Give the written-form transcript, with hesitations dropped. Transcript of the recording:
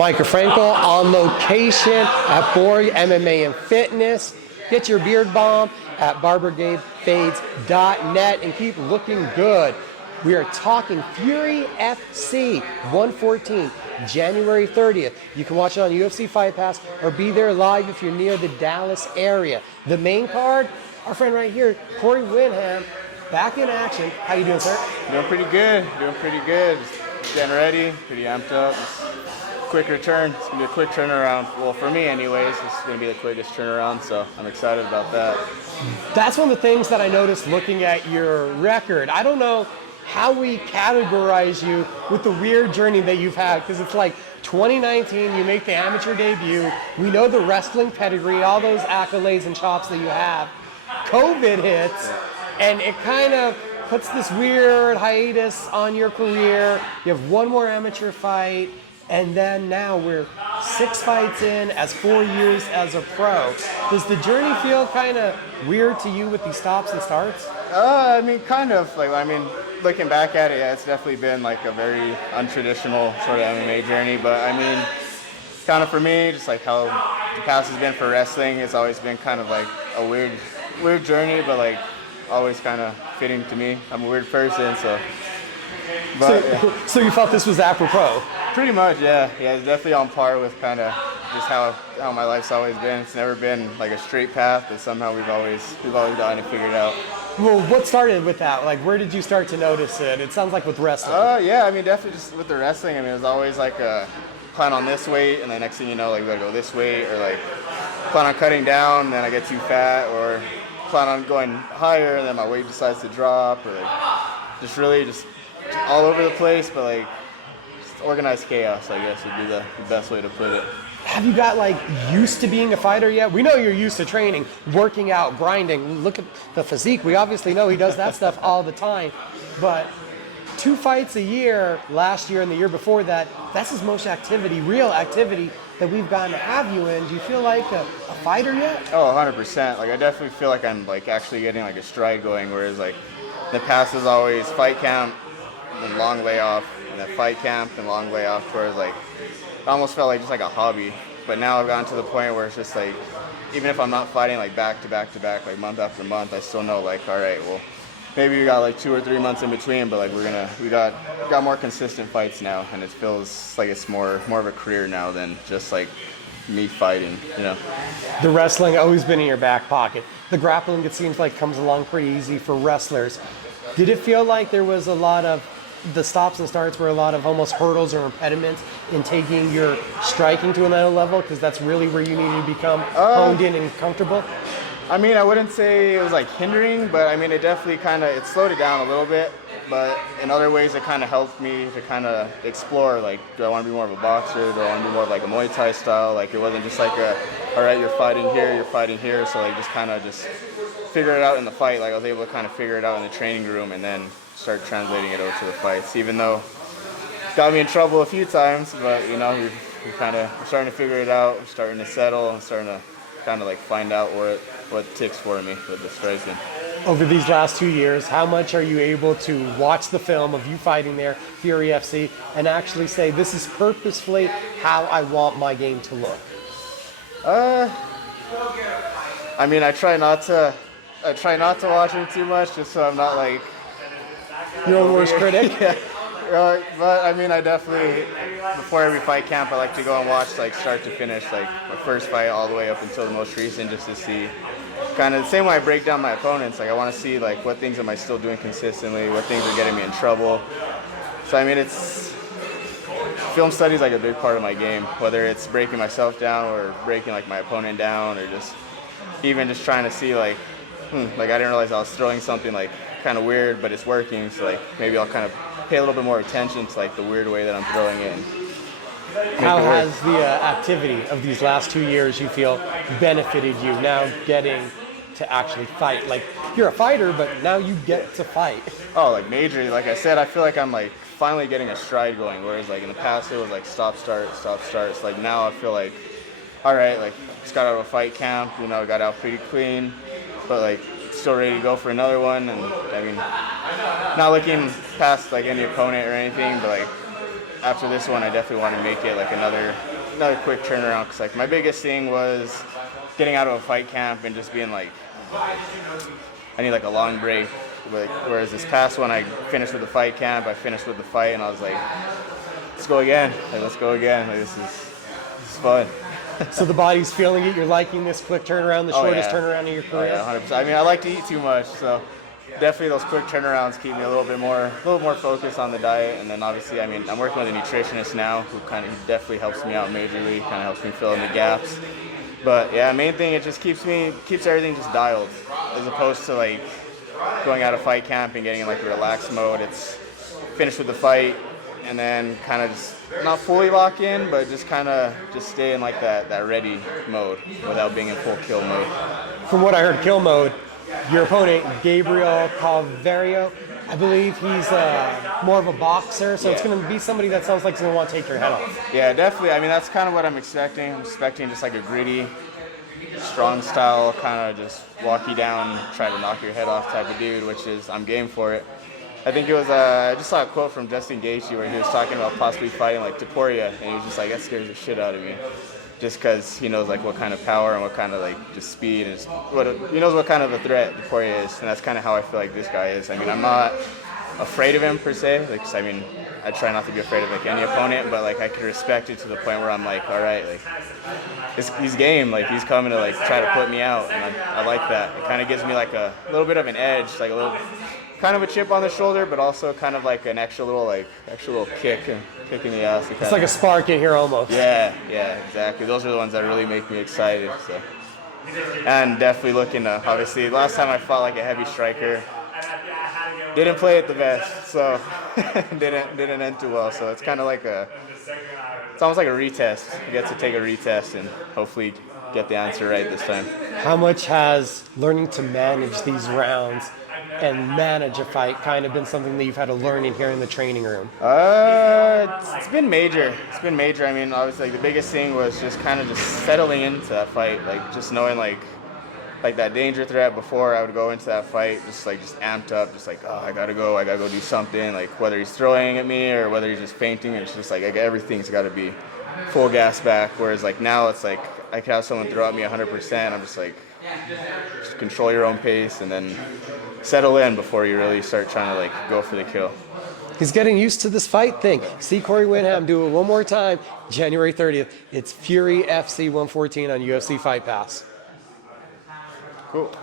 Mike Frankel on location at Korey MMA and Fitness. Get your beard balm at barbergabefades.net and keep looking good. We are talking Fury FC 114, January 30th. You can watch it on UFC Fight Pass or be there live if you're near the Dallas area. The main card, our friend right here, Korey Windham, back in action. How you doing, sir? Doing pretty good. Just getting ready, pretty amped up. Quick return. It's going to be a quick turnaround. Well, for me anyways, it's going to be the quickest turnaround, so I'm excited about that. That's one of the things that I noticed looking at your record. I don't know how we categorize you with the weird journey that you've had, because it's like 2019, you make the amateur debut. We know the wrestling pedigree, all those accolades and chops that you have. COVID hits, and it kind of puts this weird hiatus on your career. You have one more amateur fight, and then now we're 6 fights in as 4 years as a pro. Does the journey feel kind of weird to you with these stops and starts? I mean, kind of. Looking back at it, yeah, it's definitely been like a very untraditional sort of MMA journey. But I mean, kind of for me, just like how the past has been for wrestling, it's always been kind of like a weird journey, but like always kind of fitting to me. I'm a weird person, so. But, so you thought this was apropos? Pretty much, yeah. Yeah, it's definitely on par with kind of just how my life's always been. It's never been like a straight path, but somehow we've always gotten it figured out. Well, what started with that? Like, where did you start to notice it? It sounds like with wrestling. Yeah, I mean, definitely just with the wrestling. I mean, it was always like plan on this weight, and the next thing you know, like, we gotta go this weight, or like plan on cutting down, and then I get too fat, or plan on going higher, and then my weight decides to drop, or like just all over the place, but like just organized chaos, I guess would be the best way to put it. Have you got like used to being a fighter yet? We know you're used to training, working out, grinding. Look at the physique. We obviously know he does that stuff all the time. But 2 fights a year, last year and the year before that, that's his most real activity that we've gotten to have you in. Do you feel like a fighter yet? Oh, 100%. Like, I definitely feel like I'm like actually getting like a stride going, whereas like in the past is always fight camp, then long layoff, and then fight camp and long layoff, whereas like it almost felt like just like a hobby. But now I've gotten to the point where it's just like, even if I'm not fighting like back to back to back, like month after month, I still know like, all right, well, maybe we got like 2 or 3 months in between, but like we got more consistent fights now, and it feels like it's more of a career now than just like me fighting, you know. The wrestling always been in your back pocket. The grappling, it seems like, comes along pretty easy for wrestlers. Did it feel like there was a lot of the stops and starts were a lot of almost hurdles or impediments in taking your striking to another level, because that's really where you need to become honed in and comfortable? I mean, I wouldn't say it was like hindering, but I mean, it definitely it slowed it down a little bit, but in other ways it kind of helped me to kind of explore, like, do I want to be more of a boxer? Do I want to be more of like a Muay Thai style? Like, it wasn't just like all right, you're fighting here, so like just kind of just figure it out in the fight. Like, I was able to kind of figure it out in the training room and then start translating it over to the fights, even though it got me in trouble a few times, but you know, we're starting to figure it out, we're starting to settle, and starting to kind of like find out what ticks for me with the striking. Over these last 2 years, how much are you able to watch the film of you fighting there, Fury FC, and actually say, this is purposefully how I want my game to look? I mean, I try not to watch it too much, just so I'm not like your own worst critic. Yeah. But I mean, I definitely, before every fight camp, I like to go and watch like start to finish, like my first fight all the way up until the most recent, just to see kind of the same way I break down my opponents. Like, I want to see like what things am I still doing consistently, what things are getting me in trouble. So I mean, film study is like a big part of my game, whether it's breaking myself down or breaking like my opponent down, or just even just trying to see like I didn't realize I was throwing something like kind of weird, but it's working, so like maybe I'll kind of pay a little bit more attention to like the weird way that I'm throwing it. How has the activity of these last 2 years, you feel, benefited you now getting to actually fight? Like, you're a fighter, but now you get to fight. Oh, like majorly. Like I said, I feel like I'm like finally getting a stride going, whereas like in the past it was like stop starts. Like now I feel like, all right, like just got out of a fight camp, you know, got out pretty clean, but like still ready to go for another one. And I mean, not looking past like any opponent or anything, but like after this one, I definitely want to make it like another quick turnaround. Cause like my biggest thing was getting out of a fight camp and just being like, I need like a long break. Like, whereas this past one, I finished with the fight camp, I finished with the fight, and I was like, let's go again. Like, let's go again. Like, this is fun. So the body's feeling it. You're liking this quick turnaround, the shortest turnaround of your career. Oh, yeah, 100%. I mean, I like to eat too much, so definitely those quick turnarounds keep me a little more focused on the diet. And then obviously, I mean, I'm working with a nutritionist now who he definitely helps me out majorly, kind of helps me fill in the gaps. But yeah, main thing, it just keeps everything just dialed, as opposed to like going out of fight camp and getting in like a relaxed mode. It's finish with the fight and then kind of just not fully lock in, but just kind of stay in like that ready mode without being in full kill mode. From what I heard, kill mode, your opponent, Gabriel Calvario, I believe he's more of a boxer, so it's going to be somebody that sounds like he's going to want to take your head off. Yeah, definitely. I mean, that's kind of what I'm expecting. I'm expecting just like a gritty, strong style, kind of just walk you down, try to knock your head off type of dude, which is, I'm game for it. I think it was, I just saw a quote from Justin Gaethje where he was talking about possibly fighting like Korey, and he was just like, that scares the shit out of me. Just because he knows like what kind of power and what kind of like just speed and he knows what kind of a threat Korey is, and that's kind of how I feel like this guy is. I mean, I'm not afraid of him per se. Like, I mean, I try not to be afraid of like any opponent, but like I can respect it to the point where I'm like, all right, like he's game. Like he's coming to like try to put me out, and I like that. It kind of gives me like a little bit of an edge, like a little kind of a chip on the shoulder, but also kind of like an extra little kick in the ass. It's like a spark in here almost. Yeah, exactly. Those are the ones that really make me excited. So, and definitely looking to, obviously, last time I fought like a heavy striker, didn't play it the best, so didn't end too well. So it's kind of like it's almost like a retest. You get to take a retest and hopefully get the answer right this time. How much has learning to manage these rounds and manage a fight kind of been something that you've had to learn in here in the training room? It's been major. I mean, obviously, like, the biggest thing was just kind of just settling into that fight, like just knowing like that danger threat before I would go into that fight, just amped up, just like, oh, I gotta go do something, like whether he's throwing at me or whether he's just feinting, it's just like everything's got to be full gas back. Whereas like now it's like I could have someone throw at me 100%. I'm just like, just control your own pace and then settle in before you really start trying to like go for the kill. He's getting used to this fight thing. See Korey Windham do it one more time, January 30th. It's Fury FC 114 on UFC Fight Pass. Cool.